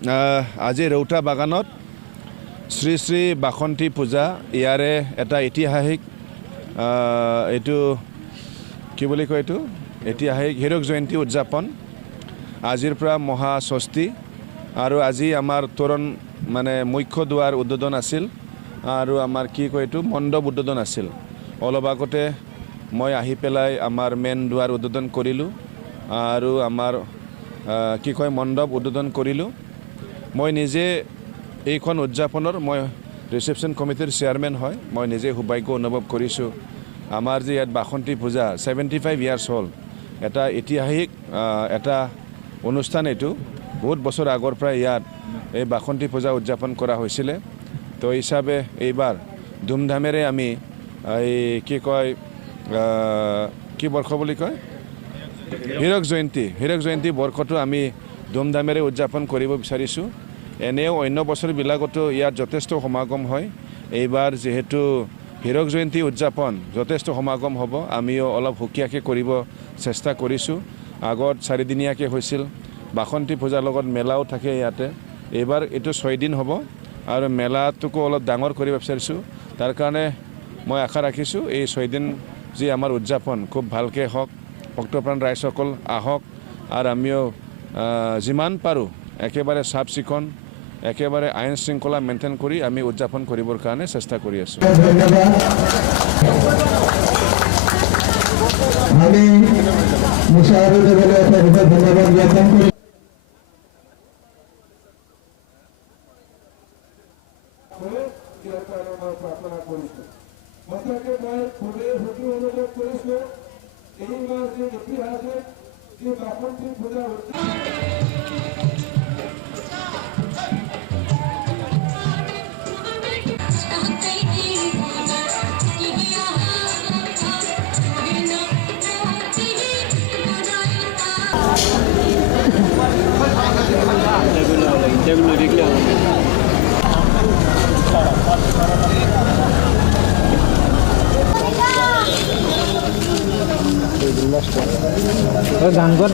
আজি ৰৌতা বাগানত শ্ৰী শ্ৰী বাসন্তী পূজা ইয়াৰে এটা ঐতিহাসিক এইটো কি বুলি কয় এইটো ঐতিহাসিক হীৰক জয়ন্তী উদযাপন আজিৰ পৰা মহা ষষ্ঠী আৰু আজি আমাৰ তোৰণ মানে মুখ্য দুৱাৰ উদ্বোধন আছিল আৰু আমাৰ কি কয় এইটো মণ্ডপ উদ্বোধন আছিল অলপ আগতে মই আহি পেলাই আমাৰ মেইন দুৱাৰ উদ্বোধন কৰিলোঁ আৰু আমাৰ কি কয় মণ্ডপ উদ্বোধন কৰিলোঁ মই নিজে এইখন উদযাপনৰ মই ৰিসেপশ্যন কমিটিৰ চেয়াৰমেন হয় মই নিজে সৌভাগ্য অনুভৱ কৰিছোঁ আমাৰ যে ইয়াত বাসন্তী পূজা 75 ইয়াৰ্ছ হ'ল এটা ঐতিহাসিক এটা অনুষ্ঠান এইটো বহুত বছৰ আগৰ পৰা ইয়াত এই বাসন্তী পূজা উদযাপন কৰা হৈছিলে তো হিচাপে এইবাৰ ধুমধামেৰে আমি এই কি কয় কি বৰ্ষ বুলি কয় হীৰক জয়ন্তী বৰ্ষটো আমি ধুমধামেৰে উদযাপন কৰিব বিচাৰিছোঁ এনেও অন্য বছৰবিলাকতো ইয়াত যথেষ্ট সমাগম হয় এইবাৰ যেহেতু হীৰক জয়ন্তী উদযাপন যথেষ্ট সমাগম হ'ব আমিও অলপ সুকীয়াকৈ কৰিব চেষ্টা কৰিছোঁ আগত 4 দিনীয়াকৈ হৈছিল বাসন্তী পূজাৰ লগত মেলাও থাকে ইয়াতে এইবাৰ এইটো 6 দিন হ'ব আৰু মেলাটোকো অলপ ডাঙৰ কৰিব বিচাৰিছোঁ তাৰ কাৰণে মই আশা ৰাখিছোঁ এই 6 দিন যি আমাৰ উদযাপন খুব ভালকৈ হওক ভক্তপ্ৰাণ ৰাইজসকল আহক আৰু আমিও যিমান পাৰোঁ একেবাৰে চাফ চিকুণ একেবাৰে আইন শৃংখলা মেইনটেইন কৰি আমি উদযাপন কৰিবৰ কাৰণে চেষ্টা কৰি আছোঁ আমি মুশাহিদে বলে আপনাদেৰ ধন্যবাদ জ্ঞাপন কৰি গান কৰ